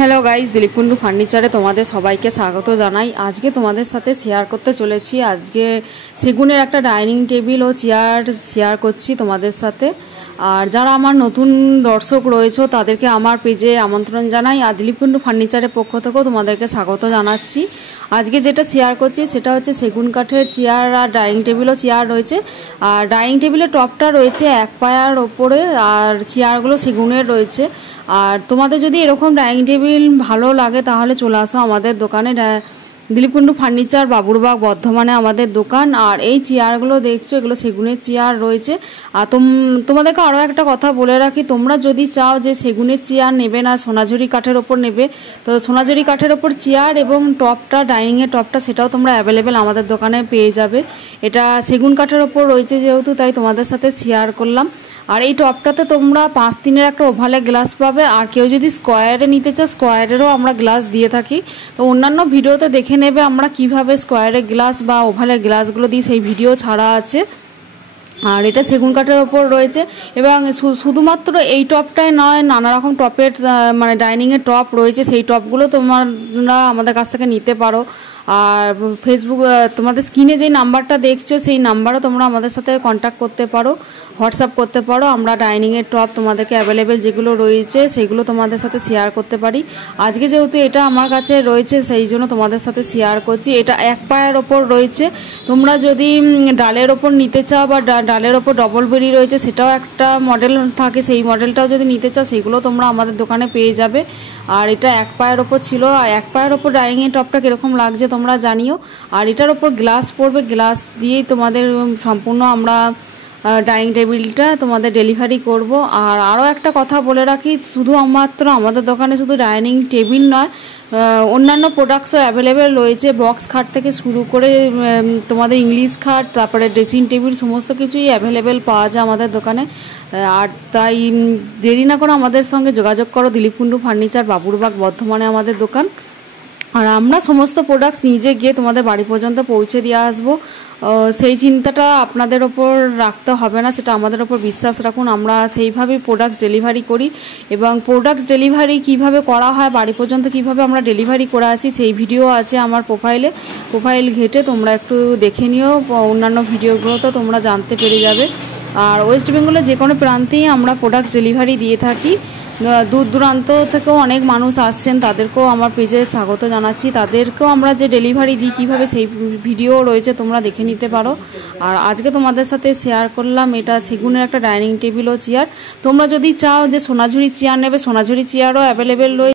Hello guys, Dilip Kundu फार्निचारे तुम्हारे सबाइके स्वागत जानाई। आज के तुम्हारे साथे शेयर करते चलेছি आज के सेगुনের একটা ডাইনিং টেবিল ও চেয়ার শেয়ার করছি তোমাদের সাথে। আর যারা আমার নতুন দর্শক রয়েছে তাদেরকে আমার পেজে আমন্ত্রণ জানাই। আর দিলীপ কুন্ডু ফার্নিচারের পক্ষ থেকেও তোমাদেরকে স্বাগত জানাচ্ছি। আজকে যেটা শেয়ার করছি সেটা হচ্ছে সেগুন কাঠের চেয়ার আর ডাইনিং টেবিলও চেয়ার রয়েছে। আর ডাইনিং টেবিলের টপটা রয়েছে এক পায়ার ওপরে, আর চেয়ারগুলো সেগুনের রয়েছে। আর তোমাদের যদি এরকম ডাইনিং টেবিল ভালো লাগে তাহলে চলে আসো আমাদের দোকানে। দিলীপ কুন্ডু ফার্নিচার, বাবুরবাগ, বর্ধমানে আমাদের দোকান। আর এই চেয়ারগুলো দেখছো, এগুলো সেগুনের চেয়ার রয়েছে। আর তোমাদেরকে আরও একটা কথা বলে রাখি, তোমরা যদি চাও যে সেগুনের চেয়ার নেবে না সোনাঝুরি কাঠের ওপর নেবে, তো সোনাঝুরি কাঠের ওপর চেয়ার এবং টপটা, ডাইনিংয়ের টপটা, সেটাও তোমরা অ্যাভেলেবেল আমাদের দোকানে পেয়ে যাবে। এটা সেগুন কাঠের ওপর রয়েছে যেহেতু, তাই তোমাদের সাথে শেয়ার করলাম। আর এই টপটাতে তোমরা 5-3 একটা ওভালে গ্লাস পাবে। আর কেউ যদি স্কোয়ারে নিতে চাও, স্কোয়ারেরও আমরা গ্লাস দিয়ে থাকি। তো অন্যান্য ভিডিওতে দেখে নেবে আমরা কিভাবে স্কোয়ারের গ্লাস বা ওভালের গ্লাসগুলো দিই, সেই ভিডিও ছাড়া আছে। আর এটা সেগুন কাঠের ওপর রয়েছে। এবং শুধুমাত্র এই টপটাই নয়, নানা রকম টপের মানে ডাইনিংয়ের টপ রয়েছে, সেই টপগুলো তোমরা আমাদের কাছ থেকে নিতে পারো। আর ফেসবুক, তোমাদের স্ক্রিনে যে নাম্বারটা দেখছো সেই নাম্বারও তোমরা আমাদের সাথে কন্ট্যাক্ট করতে পারো, হোয়াটসঅ্যাপ করতে পারো। আমরা ডাইনিংয়ের টপ তোমাদেরকে অ্যাভেলেবেল যেগুলো রয়েছে সেগুলো তোমাদের সাথে শেয়ার করতে পারি। আজকে যেহেতু এটা আমার কাছে রয়েছে সেই জন্য তোমাদের সাথে শেয়ার করছি। এটা এক পায়ের ওপর রয়েছে। তোমরা যদি ডালের ওপর নিতে চাও বা ডালের ওপর ডবল বেরি রয়েছে সেটাও একটা মডেল থাকে, সেই মডেলটাও যদি নিতে চাও সেগুলো তোমরা আমাদের দোকানে পেয়ে যাবে। আর এটা এক পায়ের ওপর ছিল। আর এক পায়ের ওপর ডাইনিংয়ের টপটা কীরকম লাগছে তোমরা জানিও। আর এটার ওপর গ্লাস পড়বে, গ্লাস দিয়েই তোমাদের সম্পূর্ণ আমরা ডাইনিং টেবিলটা তোমাদের ডেলিভারি করব। আর আরও একটা কথা বলে রাখি, শুধুমাত্র আমাদের দোকানে শুধু ডাইনিং টেবিল নয়, অন্যান্য প্রোডাক্টসও অ্যাভেলেবেল রয়েছে। বক্স খাট থেকে শুরু করে তোমাদের ইংলিশ খাট, তারপরে ড্রেসিং টেবিল, সমস্ত কিছুই অ্যাভেলেবেল পাওয়া যায় আমাদের দোকানে। আর তাই দেরি না করে আমাদের সঙ্গে যোগাযোগ করো। দিলীপ কুন্ডু ফার্নিচার, বাবুরবাগ, বর্ধমানে আমাদের দোকান। আর আমরা সমস্ত প্রোডাক্টস নিজে গিয়ে তোমাদের বাড়ি পর্যন্ত পৌঁছে দিয়ে আসবো। সেই চিন্তাটা আপনাদের ওপর রাখতে হবে না, সেটা আমাদের ওপর বিশ্বাস রাখুন। আমরা সেইভাবেই প্রোডাক্টস ডেলিভারি করি। এবং প্রোডাক্টস ডেলিভারি কিভাবে করা হয়, বাড়ি পর্যন্ত কিভাবে আমরা ডেলিভারি করে আসি, সেই ভিডিও আছে আমার প্রোফাইল ঘেটে তোমরা একটু দেখে নিও। অন্যান্য ভিডিওগুলো তো তোমরা জানতে পেরে যাবে। আর ওয়েস্ট বেঙ্গলের যে কোনো প্রান্তেই আমরা প্রোডাক্টস ডেলিভারি দিয়ে থাকি। দূর দূরান্ত থেকেও অনেক মানুষ আসছেন, তাদেরকেও আমার পেজে স্বাগত জানাচ্ছি। তাদেরকেও আমরা যে ডেলিভারি দিই কীভাবে, সেই ভিডিও রয়েছে, তোমরা দেখে নিতে পারো। আর আজকে তোমাদের সাথে শেয়ার করলাম এটা সেগুনের একটা ডাইনিং টেবিল ও চেয়ার। তোমরা যদি চাও যে সোনাঝুরি চেয়ার নেবে, সোনাঝুরি চেয়ারও অ্যাভেলেবেল রয়েছে।